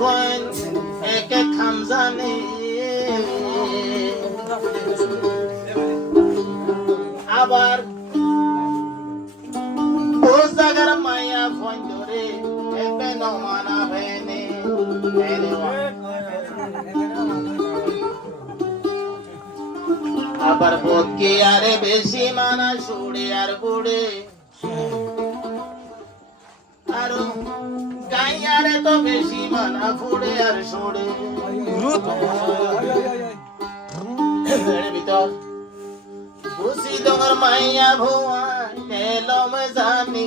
ভয় একে খাম জানে আবার ও জাগার মায়া ভয় ধরে একে নমানা ভেনে আবার বকে আরে বেশি মানা সুড়ে আর বুড়ে আর গাইয়ারে তো বেশি মানা ফুড়ে আর সুড়ে ভিতর বুঝি তোমার মাইয়া ভুয়া এলম জানি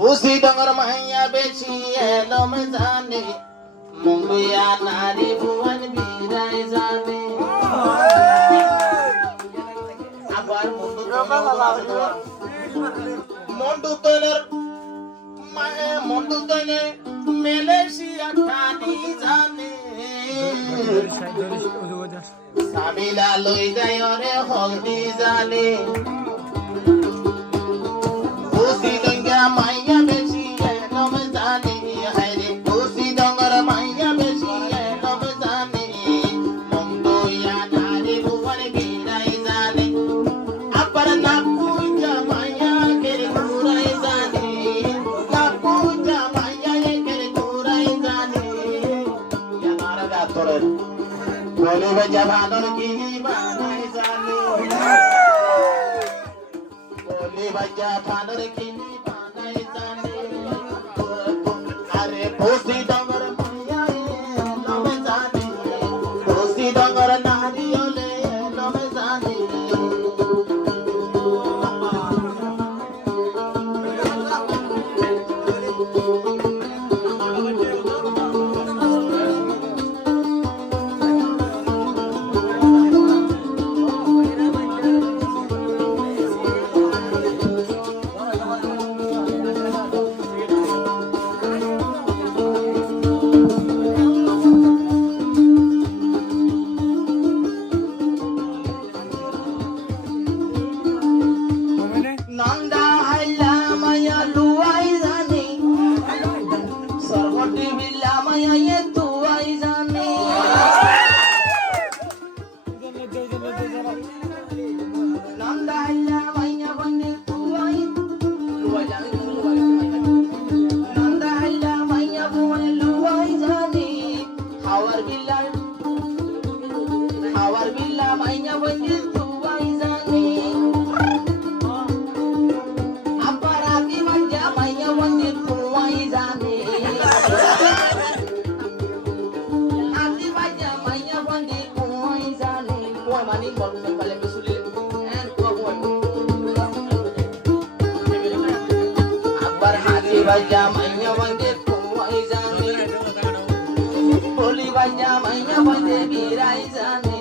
বুঝি তোমার মাইয়া বেশি এলম জানি মুঙ্গুয়া নারী ভুবন বীরাই জানে আবার মন্ডু তৈনের মেলেশিয়া খানি জানে সাবিলা লই যায় রে হলদি জানে বুঝি দঙ্গা মাইয়া বেশি এলম জানে হায়রে বুঝি দঙ্গর মাইয়া বেশি এলম জানে মঙ্গুয়া নারী ভুবন বীরাই জানে আবার না পূজা মাইয়া কের ঘুরাই জানে না পূজা মাইয়া কের ঘুরাই জানে জানার গাতরের বলে বাজা ভাদর কি বানাই জানে বলে বাজা ভাদর কি বানাই জানে আরে ভোসি ডঙ্গর মাইয়া এলম জানে ভোসি ডঙ্গর নারী হলে এলম জানে নন্দা হাইলা মায়া লুয়াই জানে সরবটি বিল্লা মায়া এ তুয়াই জানে নন্দা হাইলা মায়া বনে তুয়াই জানে নন্দা হাইলা মায়া বনে লুয়াই জানে হাওয়ার বিল্লা মায়া বনে তুয়াই জানে Baja manya wande kuwai zane Boli baja manya wande birai zane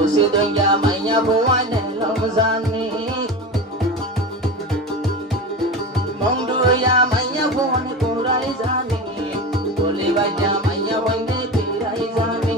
Usi dongya manya buwan elam zane Mongdu ya manya buwan kurai zane Boli baja manya wande birai zane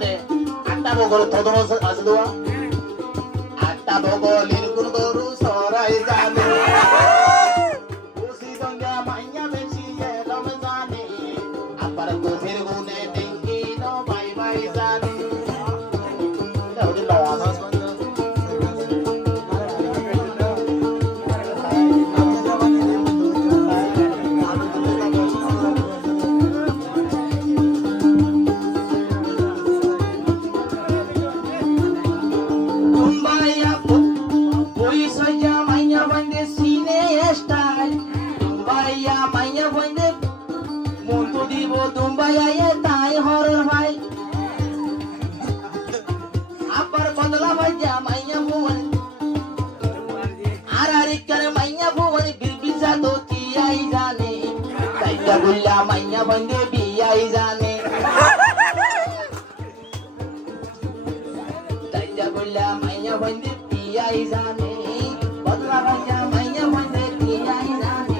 জানে আটটা বগল তদন আছে দোয়া আটটা বগলের কোন গরু সরাই জানে খুশি দঙ্গা মাইয়া বেশি এলম জানে আবার কোথের গুনে ডেঙ্গি নো বাই বাই জানে এটা হচ্ছে লওয়া Gulla manya bande biyai jane Taija gulla manya bande biyai jane Badla banja manya bande biyai jane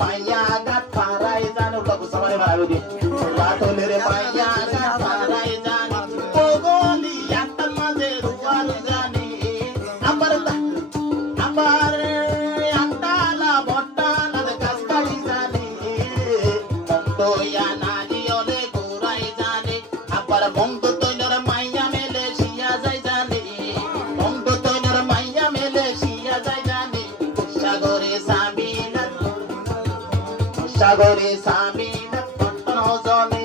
Maya gat parai janu lagu samare baru di lato lere maya gat parai janu pogoli yatta maze ruwal jani amar yatta la botta la kaskai jani mondo ya nadi ole gurai jani abar mondo to nor maya mele sia jai jani mondo to nor maya mele sia jai jani sagore sami Sagore sami na patno zone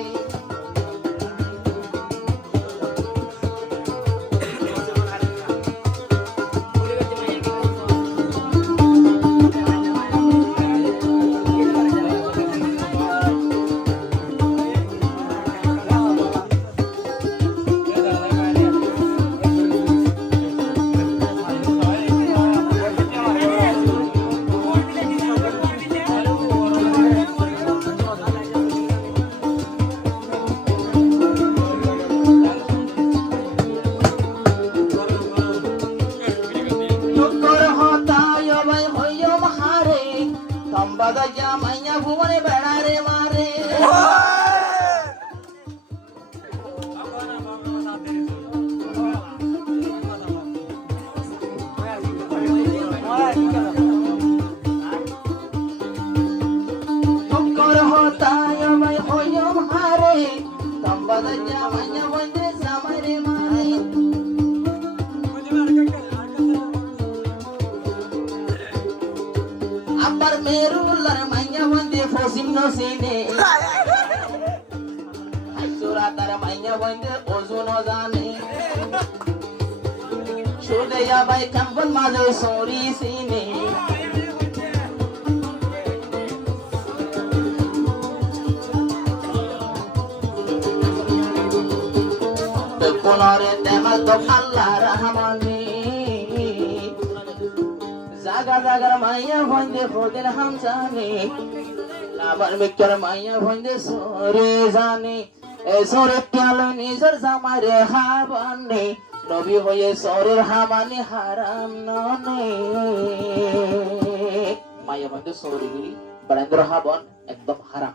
Sudaya baik kampun malu sorry sini. Bekunore temal to Allah rahmani. Zaga zaga maya bonde khodir hamzani. Labar mikar maya bonde sorry zani. Sorry pyalo nizar zamare habani. নবী হয়ে সরের হামানি হারাম ননে মায়া বন্ধু সৌরিগিরি বরেন্দ্র হাবন একদম হারাম